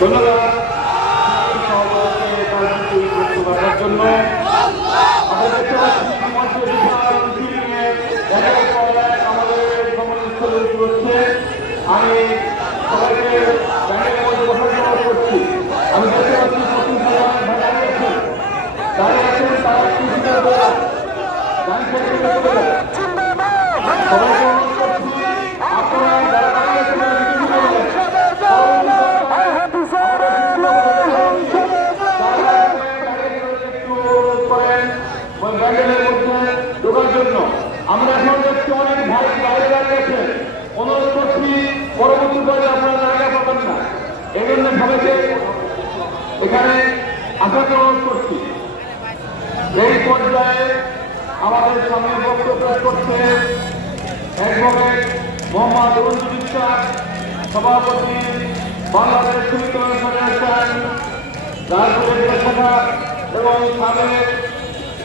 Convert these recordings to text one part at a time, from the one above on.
ধন্যবাদ। করার জন্য আমরা দেখতে পাচ্ছি আমাদের কমিউনিস্ট হচ্ছে আমি সবাইকে ব্যাংকের মধ্যে বসার জন্য করছি আমি দেখতে পাচ্ছি প্রচুর পরিমাণে ভেটারি আছেন তারা আছেন তারা কৃষি করবে সবাইকে ব্যান্ডেলের ঢোকার জন্য। আমরা এখন দেখছি অনেক ভাই বাইরে দাঁড়িয়ে আছেন। অনুরোধ করছি পরবর্তী পর্যায়ে আপনারা জায়গা পাবেন না এই জন্য সবাইকে এখানে আসাতে অনুরোধ করছি এই পর্যায়ে আমাদের সামনে বক্তব্য করছে অ্যাডভোকেট মোহাম্মদ বিশ্বাস সভাপতি বাংলাদেশ সুবিকরণ ফেডারেশন এবং সাবেক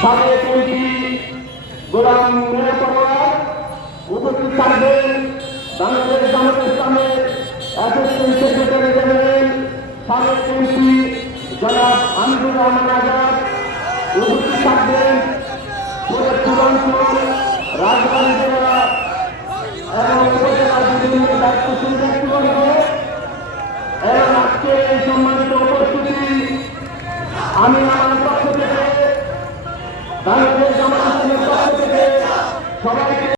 সাবেক এমপি গোলাম উপস্থিত থাকবেন বাংলাদেশ জামাত ইসলামের অ্যাসিস্ট্যান্ট সেক্রেটারি জেনারেল সাবেক এমপি জনাব আমিনুর রহমান আজাদ উপস্থিত থাকবেন। রাজধানী জেলা এবং উপজেলা বিভিন্ন দায়িত্বশীল বাংলাদেশ সবাইকে